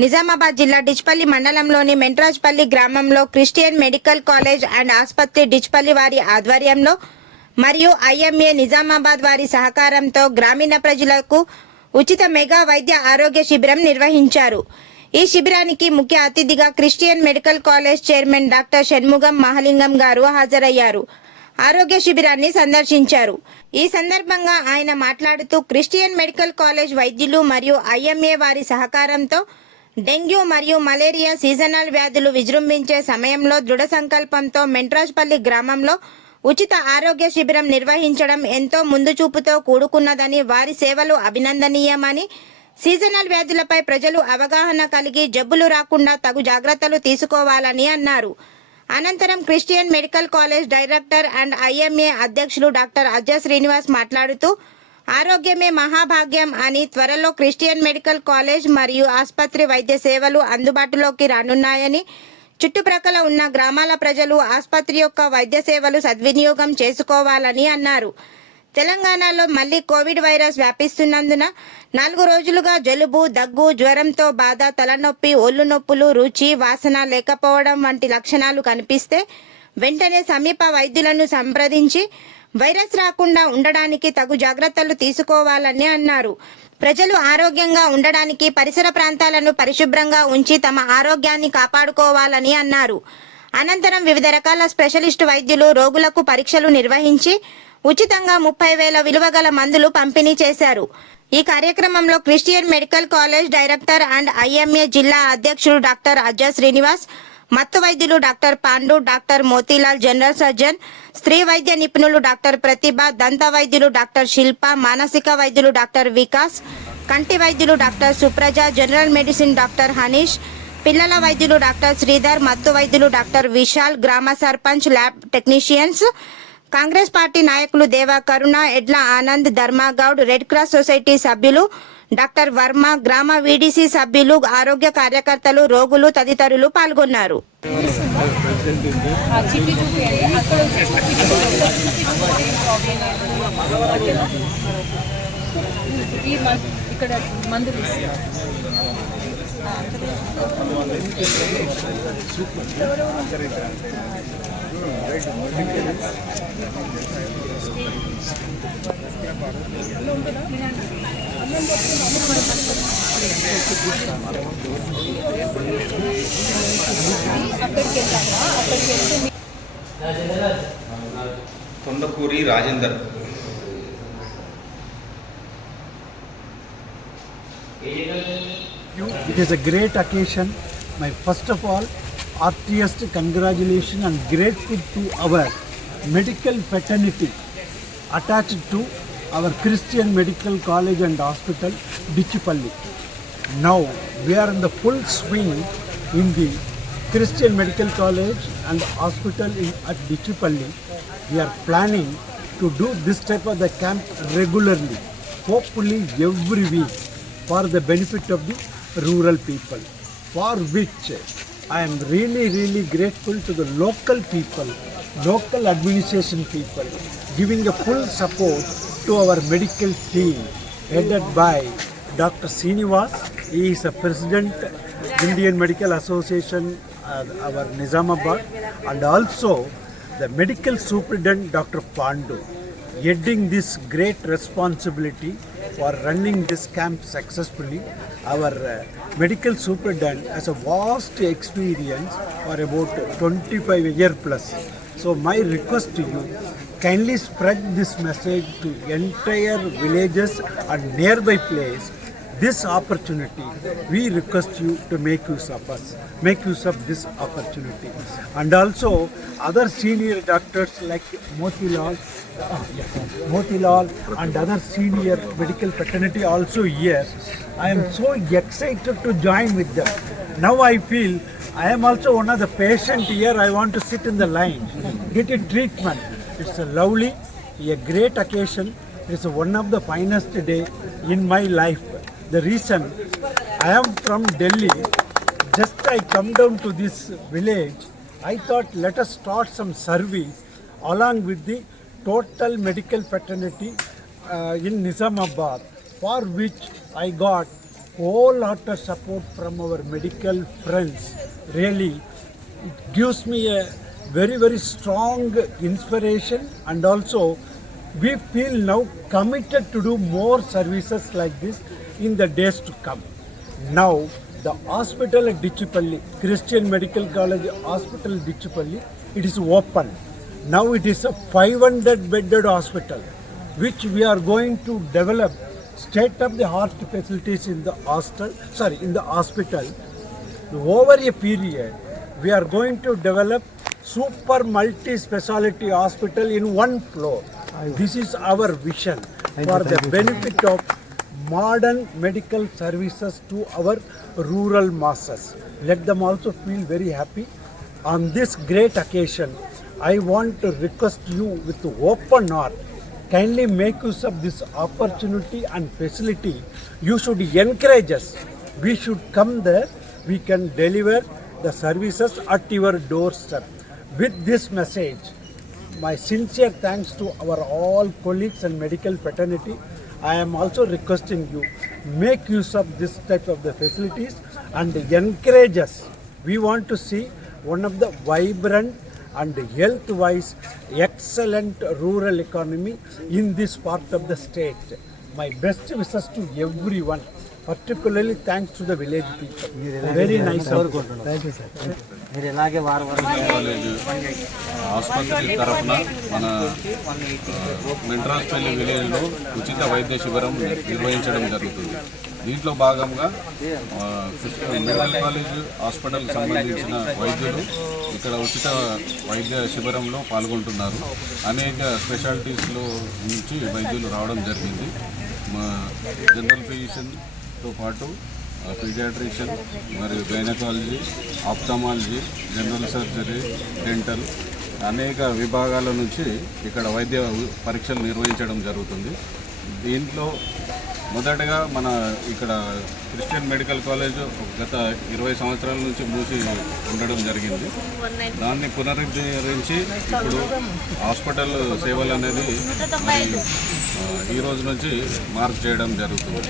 నిజామాబాద్ జిల్లా డిచ్పల్లి మండలంలోని మెంట్రాజ్పల్లి గ్రామంలో క్రిస్టియన్ మెడికల్ కాలేజ్ అండ్ ఆసుపత్రి డిచ్పల్లి వారి ఆధ్వర్యంలో మరియు ఐఎంఏ నిజామాబాద్ వారి సహకారంతో గ్రామీణ ప్రజలకు ఉచిత మెగా వైద్య ఆరోగ్య శిబిరం నిర్వహించారు. ఈ శిబిరానికి ముఖ్య అతిథిగా Christian medical college chairman doctor Shanmugam Mahalingam గారు హాజరయ్యారు. ఆరోగ్య శిబిరాన్ని సందర్శించారు. ఈ సందర్భంగా ఆయన మాట్లాడుతూ క్రిస్టియన్ మెడికల్ కాలేజ్ వైద్యులు మరియు ఐఎంఏ వారి సహకారంతో డెంగ్యూ మరియు మలేరియా సీజనల్ వ్యాధులు విజృంభించే సమయంలో దృఢ సంకల్పంతో మెంట్రాజ్పల్లి గ్రామంలో ఉచిత ఆరోగ్య శిబిరం నిర్వహించడం ఎంతో ముందు చూపుతో కూడుకున్నదని వారి సేవలు అభినందనీయమని సీజనల్ వ్యాధులపై ప్రజలు అవగాహన కలిగి జబ్బులు రాకుండా తగు జాగ్రత్తలు తీసుకోవాలని అన్నారు. అనంతరం Christian medical college director and IMA అధ్యక్షులు డాక్టర్ అజయ్ శ్రీనివాస్ మాట్లాడుతూ ఆరోగ్యమే మహాభాగ్యం అని త్వరలో క్రిస్టియన్ మెడికల్ కాలేజ్ మరియు ఆసుపత్రి వైద్య సేవలు అందుబాటులోకి రానున్నాయని చుట్టుప్రక్కల ఉన్న గ్రామాల ప్రజలు ఆసుపత్రి యొక్క వైద్య సేవలు సద్వినియోగం చేసుకోవాలని అన్నారు. తెలంగాణలో మళ్ళీ కోవిడ్ వైరస్ వ్యాపిస్తున్నందున నాలుగు రోజులుగా జలుబు దగ్గు జ్వరంతో బాధ తలనొప్పి ఒళ్ళు నొప్పులు రుచి వాసన లేకపోవడం వంటి లక్షణాలు కనిపిస్తే వెంటనే సమీప వైద్యులను సంప్రదించి వైరస్ రాకుండా ఉండడానికి తగు జాగ్రత్తలు తీసుకోవాలని అన్నారు. ప్రజలు ఆరోగ్యంగా ఉండడానికి పరిసర ప్రాంతాలను పరిశుభ్రంగా ఉంచి తమ ఆరోగ్యాన్ని కాపాడుకోవాలని అన్నారు. అనంతరం వివిధ రకాల స్పెషలిస్ట్ వైద్యులు రోగులకు పరీక్షలు నిర్వహించి ఉచితంగా ముప్పై వేల విలువ గల మందులు పంపిణీ చేశారు. ఈ కార్యక్రమంలో Christian medical college director and IMA జిల్లా అధ్యక్షుడు డాక్టర్ అజయ్ శ్రీనివాస్ మత్తు వైద్యులు doctor Pandu doctor Motilal general surgeon స్త్రీ వైద్య నిపుణులు డాక్టర్ ప్రతిభ దంత వైద్యులు డాక్టర్ శిల్ప మానసిక వైద్యులు డాక్టర్ వికాస్ కంటి వైద్యులు doctor Supraja general medicine doctor Hanish పిల్లల వైద్యులు డాక్టర్ శ్రీధర్ మత్తు వైద్యులు డాక్టర్ విశాల్ గ్రామ sarpanch lab technicians Congress party నాయకులు Deva Karuna Edla Anand Dharmagoud red cross society సభ్యులు డాక్టర్ వర్మ గ్రామ వీడీసీ సభ్యులు ఆరోగ్య కార్యకర్తలు రోగులు తదితరులు పాల్గొన్నారు. ఇక్కడ మందులు అక్కడికి Rajender It is a great occasion. My first of all, heartiest congratulations and grateful to our medical fraternity attached to our Christian Medical College and Hospital, Dichipalli. Now we are in the full swing in the Christian Medical College and Hospital in, at Dichipalli. We are planning to do this type of the camp regularly, hopefully every week for the benefit of the rural people, for which I am really, really grateful to the local people, local administration people, giving a full support to our medical team headed by Dr. Srinivas. He is a president Indian Medical Association, uh, our Nizamabad, and also the medical superintendent Dr. Pandu, heading this great responsibility for running this camp successfully. Our uh, medical superintendent has a vast experience for about 25 year plus. So my request to you, kindly spread this message to entire villages and nearby place. This opportunity we request you to make use of us make use of this opportunity. And also other senior doctors like motilal ah, motilal and other senior medical fraternity also here. I am so excited to join with them. Now i feel i am also one of the patient here. I want to sit in the line get a treatment it's a lovely a great occasion. It's one of the finest day in my life. The reason I am from Delhi, just I come down to this village, I thought let us start some service along with the total medical fraternity uh, in Nizamabad, for which I got wholehearted support from our medical friends. Really, it gives me a very, very strong inspiration and also we feel now committed to do more services like this in the days to come. Now, the hospital at Dichipalli, Christian Medical College Hospital Dichipalli, it is open. Now it is a 500 bedded hospital, which we are going to develop state of the art facilities in the hostel, sorry, in the hospital. Over a period, we are going to develop super multi-speciality hospital in one floor. This is our vision for the benefit of modern medical services to our rural masses. Let them also feel very happy. On this great occasion, I want to request you with open heart, kindly make use of this opportunity and facility. You should encourage us. We should come there. We can deliver the services at your doorstep. With this message, my sincere thanks to our all colleagues and medical fraternity. I am also requesting you make use of this type of the facilities and encourage us. We want to see one of the vibrant and health-wise excellent rural economy in this part of the state. My best wishes to everyone. Particularly thanks to the village people. Very nice. of you. మీరు ఇలాగే వారం వారం college ఆసుపత్రి తరఫున మన మెంట్రాస్పల్లి విలేజ్లో ఉచిత వైద్య శిబిరం నిర్వహించడం జరుగుతుంది. దీంట్లో భాగంగా మెడికల్ కాలేజ్ హాస్పిటల్కి సంబంధించిన వైద్యులు ఇక్కడ ఉచిత వైద్య శిబిరంలో పాల్గొంటున్నారు. అనేక స్పెషాలిటీస్లో నుంచి వైద్యులు రావడం జరిగింది. మా జనరల్ ఫిజిషియన్తో పాటు పీడియాట్రిషియన్ మరియు gynaecology ophthalmology general surgery dental అనేక విభాగాల నుంచి ఇక్కడ వైద్య పరీక్షలు నిర్వహించడం జరుగుతుంది. దీంట్లో మొదటగా మన ఇక్కడ క్రిస్టియన్ మెడికల్ కాలేజ్ గత ఇరవై సంవత్సరాల నుంచి మూసి ఉండడం జరిగింది. దాన్ని పునరుద్ధరించి ఇప్పుడు హాస్పిటల్ సేవలు అనేది మరి ఈ రోజు నుంచి మార్క్ చేయడం జరుగుతుంది.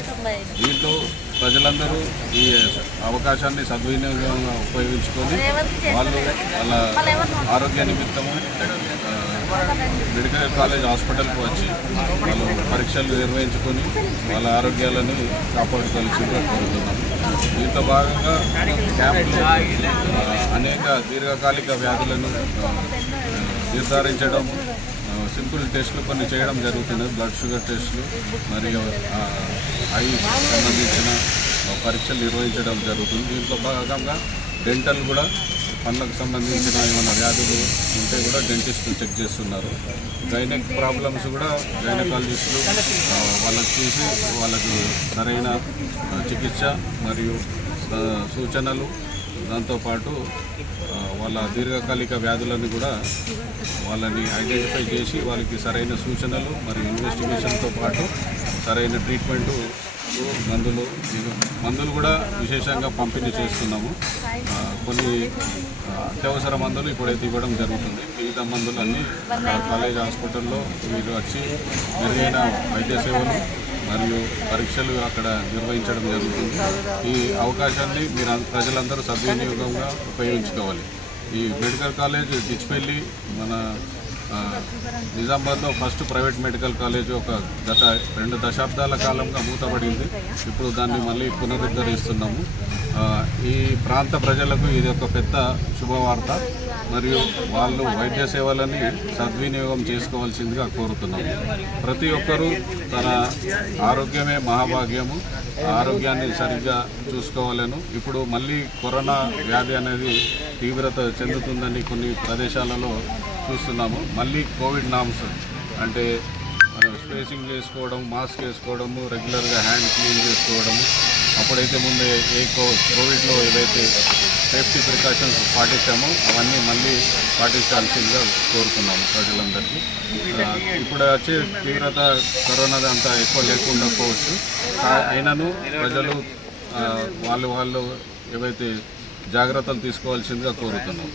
దీంట్లో ప్రజలందరూ ఈ అవకాశాన్ని సద్వినియోగంగా ఉపయోగించుకొని వాళ్ళు వాళ్ళ ఆరోగ్య నిమిత్తము మెడికల్ కాలేజ్ హాస్పిటల్కి వచ్చి వాళ్ళు పరీక్షలు నిర్వహించుకొని వాళ్ళ ఆరోగ్యాలను కాపాడుకోవాల్సిందిగా కోరుతున్నాము దీంతో భాగంగా క్యాంపులు అనేక దీర్ఘకాలిక వ్యాధులను నిర్ధారించడం సింపుల్ టెస్టులు కొన్ని చేయడం జరుగుతుంది. బ్లడ్ షుగర్ టెస్టులు మరియు ఐ సంబంధించిన పరీక్షలు నిర్వహించడం జరుగుతుంది. దీంట్లో భాగంగా డెంటల్ కూడా పళ్ళకు సంబంధించిన ఏమైనా వ్యాధులు ఉంటే కూడా డెంటిస్టులు చెక్ చేస్తున్నారు. గైనక్ ప్రాబ్లమ్స్ కూడా గైనకాలజిస్టులు వాళ్ళకి చూసి వాళ్ళకు సరైన చికిత్స మరియు సూచనలు దాంతోపాటు వాళ్ళ దీర్ఘకాలిక వ్యాధులను కూడా వాళ్ళని ఐడెంటిఫై చేసి వాళ్ళకి సరైన సూచనలు మరియు ఇన్వెస్టిగేషన్తో పాటు సరైన ట్రీట్మెంటు మందులు మందులు కూడా విశేషంగా పంపిణీ చేస్తున్నాము. కొన్ని అత్యవసర మందులు ఇప్పుడైతే ఇవ్వడం జరుగుతుంది. మిగతా మందులు అన్నీ కాలేజ్ హాస్పిటల్లో మీరు వచ్చి మెరుగైన వైద్య సేవలు మరియు పరీక్షలు అక్కడ నిర్వహించడం జరుగుతుంది. ఈ అవకాశాన్ని మీరు ప్రజలందరూ సద్వినియోగంగా ఉపయోగించుకోవాలి. ఈ మెడికల్ కాలేజ్ డిచ్పల్లి మన నిజామాబాద్లో ఫస్ట్ ప్రైవేట్ మెడికల్ కాలేజ్ ఒక గత రెండు దశాబ్దాల కాలంగా మూతపడింది ఇప్పుడు దాన్ని మళ్ళీ పునరుద్ధరిస్తున్నాము. ఈ ప్రాంత ప్రజలకు ఇది ఒక పెద్ద శుభవార్త. మరియు వాళ్ళు వైద్య సేవలని సద్వినియోగం చేసుకోవాల్సిందిగా కోరుతున్నాము. ప్రతి ఒక్కరూ తన ఆరోగ్యమే మహాభాగ్యము. ఆరోగ్యాన్ని సరిగ్గా చూసుకోవాలను. ఇప్పుడు మళ్ళీ కరోనా వ్యాధి అనేది తీవ్రత చెందుతుందని కొన్ని ప్రదేశాలలో చూస్తున్నాము. మళ్ళీ కోవిడ్ నామ్స్ అంటే మనం స్పేసింగ్ చేసుకోవడం మాస్క్ వేసుకోవడము రెగ్యులర్గా హ్యాండ్ క్లీన్ చేసుకోవడము. అప్పుడైతే ముందు ఏ కో కోవిడ్లో ఏవైతే సేఫ్టీ ప్రికాషన్స్ పాటించామో అవన్నీ మళ్ళీ పాటించాల్సిందిగా కోరుతున్నాము ప్రజలందరికీ. ఇప్పుడు వచ్చే తీవ్రత కరోనాది అంత ఎక్కువ లేకుండా పోవచ్చు. అయినను ప్రజలు వాళ్ళు వాళ్ళు ఏవైతే జాగ్రత్తలు తీసుకోవాల్సిందిగా కోరుతున్నాం.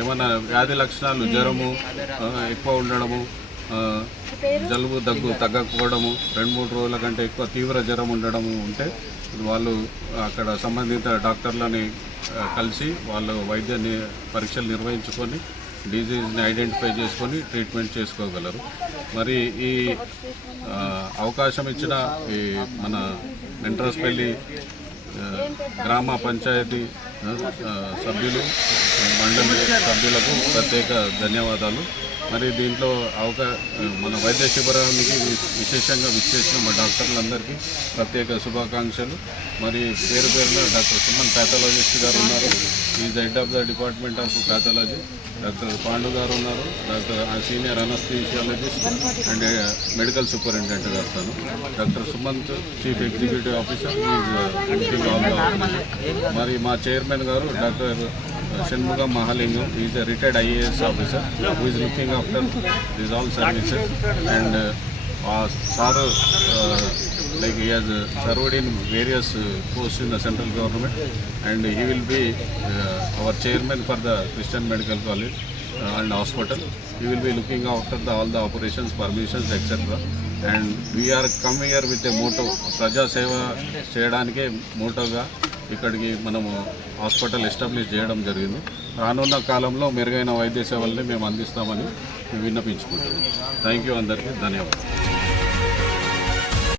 ఏమైనా వ్యాధి లక్షణాలు జ్వరము ఎక్కువ ఉండడము జలుబు దగ్గు తగ్గకపోవడము రెండు మూడు రోజుల కంటే ఎక్కువ తీవ్ర జ్వరం ఉండడము ఉంటే వాళ్ళు అక్కడ సంబంధిత డాక్టర్లని కలిసి వాళ్ళు వైద్య పరీక్షలు నిర్వహించుకొని డిజీజ్ని ఐడెంటిఫై చేసుకొని ట్రీట్మెంట్ చేసుకోగలరు. మరి ఈ అవకాశం ఇచ్చిన ఈ మన మెంట్రస్పల్లి పెళ్ళి గ్రామ పంచాయతీ సభ్యులు మండలి సభ్యులకు ప్రత్యేక ధన్యవాదాలు. మరి దీంట్లో అవకా మన వైద్య శిబిరానికి విశేషంగా విచ్చేసిన మా డాక్టర్లందరికీ ప్రత్యేక శుభాకాంక్షలు. మరి పేరు పేరున డాక్టర్ సుమన్ ప్యాథాలజిస్ట్ గారు ఉన్నారు. Is head of the department of pathology doctor Pandu గారు ఉన్నారు. Doctor senior anaesthesiologist and medical superintendent గారు తను. Doctor Sumanth chief executive officer మరి మా చైర్మన్ గారు doctor Shanmukha Mahalingam is retired IAS officer who is looking after these all services and sir like he has served in various post in the central government and he will be our chairman for the Christian medical college and hospital you will be looking after the all the operations permissions etcetera and we are come here with a motto ప్రజాసేవ చేయడానికే మోటోగా ఇక్కడికి మనము hospital establish చేయడం జరిగింది. రానున్న కాలంలో మెరుగైన వైద్య సేవల్ని మేము అందిస్తామని విన్నపించుకుంటున్నాం. థ్యాంక్ యూ అందరికీ. ధన్యవాదాలు.